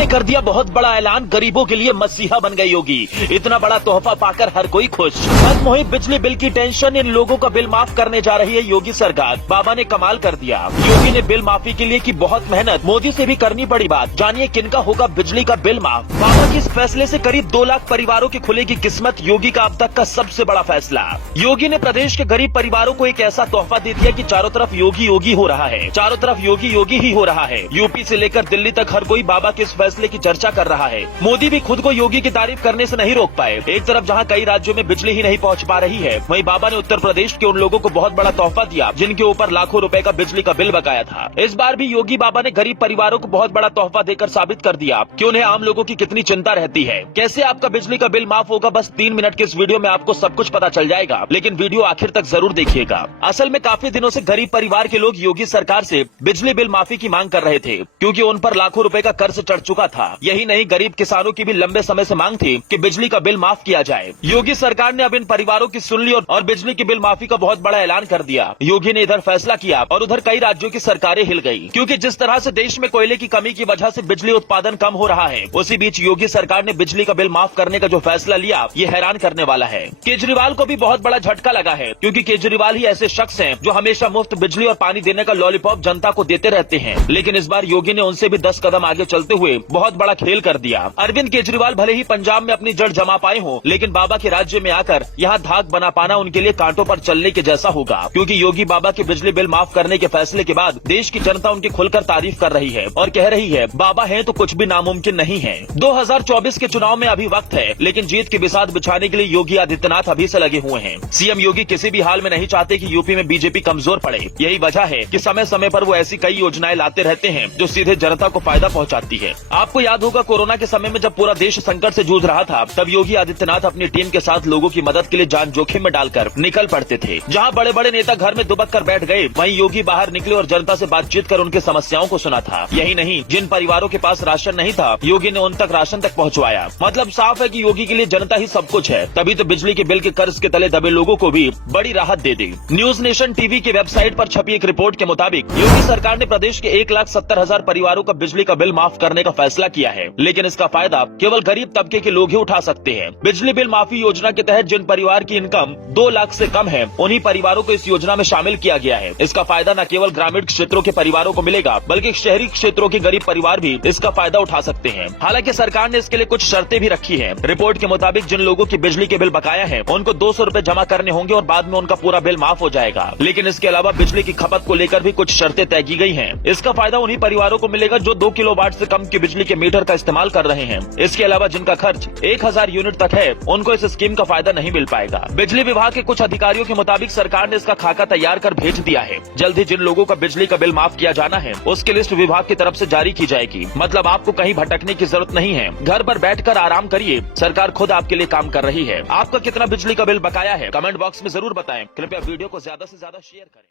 ने कर दिया बहुत बड़ा ऐलान, गरीबों के लिए मसीहा बन गए योगी। इतना बड़ा तोहफा पाकर हर कोई खुश। खत्म हुई बिजली बिल की टेंशन, इन लोगों का बिल माफ करने जा रही है योगी सरकार। बाबा ने कमाल कर दिया। योगी ने बिल माफी के लिए की बहुत मेहनत, मोदी से भी करनी पड़ी बात। जानिए किनका होगा बिजली का बिल माफ। बाबा के इस फैसले से करीब 2 लाख परिवारों की खुलेगी किस्मत। योगी का अब तक का सबसे बड़ा फैसला। योगी ने प्रदेश के गरीब परिवारों को एक ऐसा तोहफा दे दिया कि चारों तरफ योगी योगी हो रहा है। चारों तरफ योगी योगी ही हो रहा है। यूपी से लेकर दिल्ली तक हर कोई बाबा के इस फैसले की चर्चा कर रहा है। मोदी भी खुद को योगी की तारीफ करने से नहीं रोक पाए। एक तरफ जहां कई राज्यों में बिजली ही नहीं पहुंच पा रही है, वहीं बाबा ने उत्तर प्रदेश के उन लोगों को बहुत बड़ा तोहफा दिया जिनके ऊपर लाखों रुपए का बिजली का बिल बकाया था। इस बार भी योगी बाबा ने गरीब परिवारों को बहुत बड़ा तोहफा देकर साबित कर दिया कि उन्हें आम लोगों की कितनी चिंता रहती है। कैसे आपका बिजली का बिल माफ होगा, बस 3 मिनट के इस वीडियो में आपको सब कुछ पता चल जाएगा, लेकिन वीडियो आखिर तक जरूर देखिएगा। असल में काफी दिनों से गरीब परिवार के लोग योगी सरकार से बिजली बिल माफी की मांग कर रहे थे, क्योंकि उन पर लाखों रुपए का कर्ज चढ़ चुका था। यही नहीं, गरीब किसानों की भी लंबे समय से मांग थी कि बिजली का बिल माफ किया जाए। योगी सरकार ने अब इन परिवारों की सुन ली और बिजली के बिल माफी का बहुत बड़ा ऐलान कर दिया। योगी ने इधर फैसला किया और उधर कई राज्यों की सरकारें हिल गई, क्योंकि जिस तरह से देश में कोयले की कमी की वजह से बिजली उत्पादन कम हो रहा है, उसी बीच योगी सरकार ने बिजली का बिल माफ करने का जो फैसला लिया, ये हैरान करने वाला है। केजरीवाल को भी बहुत बड़ा झटका लगा है, क्योंकि केजरीवाल ही ऐसे शख्स हैं जो हमेशा मुफ्त बिजली और पानी देने का लॉलीपॉप जनता को देते रहते हैं। लेकिन इस बार योगी ने उनसे भी 10 कदम आगे चलते हुए बहुत बड़ा खेल कर दिया। अरविंद केजरीवाल भले ही पंजाब में अपनी जड़ जमा पाए हों, लेकिन बाबा के राज्य में आकर यहाँ धाक बना पाना उनके लिए कांटों पर चलने के जैसा होगा, क्योंकि योगी बाबा के बिजली बिल माफ करने के फैसले के बाद देश की जनता उनकी खुलकर तारीफ कर रही है और कह रही है बाबा है तो कुछ भी नामुमकिन नहीं है। 2024 के चुनाव में अभी वक्त है, लेकिन जीत की बिसात बिछाने के लिए योगी आदित्यनाथ अभी से लगे हुए हैं। सीएम योगी किसी भी हाल में नहीं चाहते कि यूपी में बीजेपी कमजोर पड़े। यही वजह है कि समय समय पर वो ऐसी कई योजनाएं लाते रहते हैं जो सीधे जनता को फायदा पहुंचाती है। आपको याद होगा कोरोना के समय में जब पूरा देश संकट से जूझ रहा था, तब योगी आदित्यनाथ अपनी टीम के साथ लोगों की मदद के लिए जान जोखिम में डालकर निकल पड़ते थे। जहां बड़े बड़े नेता घर में दुबक कर बैठ गए, वहीं योगी बाहर निकले और जनता से बातचीत कर उनकी समस्याओं को सुना था। यही नहीं, जिन परिवारों के पास राशन नहीं था, योगी ने उन तक राशन तक पहुंचवाया। मतलब साफ है कि योगी के लिए जनता ही सब कुछ है। तभी तो बिजली के बिल के कर्ज के तले दबे लोगों को भी बड़ी राहत दे दी। न्यूज नेशन टीवी की वेबसाइट पर छपी एक रिपोर्ट के मुताबिक योगी सरकार ने प्रदेश के 1,70,000 परिवारों का बिजली का बिल माफ करने का फैसला किया है, लेकिन इसका फायदा केवल गरीब तबके के लोग ही उठा सकते हैं। बिजली बिल माफी योजना के तहत जिन परिवार की इनकम 2 लाख से कम है, उन्हीं परिवारों को इस योजना में शामिल किया गया है। इसका फायदा न केवल ग्रामीण क्षेत्रों के परिवारों को मिलेगा, बल्कि शहरी क्षेत्रों के गरीब परिवार भी इसका फायदा उठा सकते हैं। हालांकि सरकार ने इसके लिए कुछ शर्तें भी रखी है। रिपोर्ट के मुताबिक जिन लोगों की बिजली के बिल बकाया है, उनको 200 रुपए जमा करने होंगे और बाद में उनका पूरा बिल माफ हो जाएगा। लेकिन इसके अलावा बिजली की खपत को लेकर भी कुछ शर्तें तय की गई हैं। इसका फायदा उन्हीं परिवारों को मिलेगा जो 2 किलोवाट से कम की बिजली के मीटर का इस्तेमाल कर रहे हैं। इसके अलावा जिनका खर्च 1000 यूनिट तक है, उनको इस स्कीम का फायदा नहीं मिल पाएगा। बिजली विभाग के कुछ अधिकारियों के मुताबिक सरकार ने इसका खाका तैयार कर भेज दिया है। जल्द ही जिन लोगों का बिजली का बिल माफ किया जाना है, उसकी लिस्ट विभाग की तरफ से जारी की जाएगी। मतलब आपको कहीं भटकने की जरूरत नहीं है। घर पर बैठकर आराम करिए, सरकार खुद आपके लिए काम कर रही है। आपका कितना बिजली का बिल बकाया है, कमेंट बॉक्स में जरूर बताएं। कृपया वीडियो को ज्यादा से ज्यादा शेयर करें।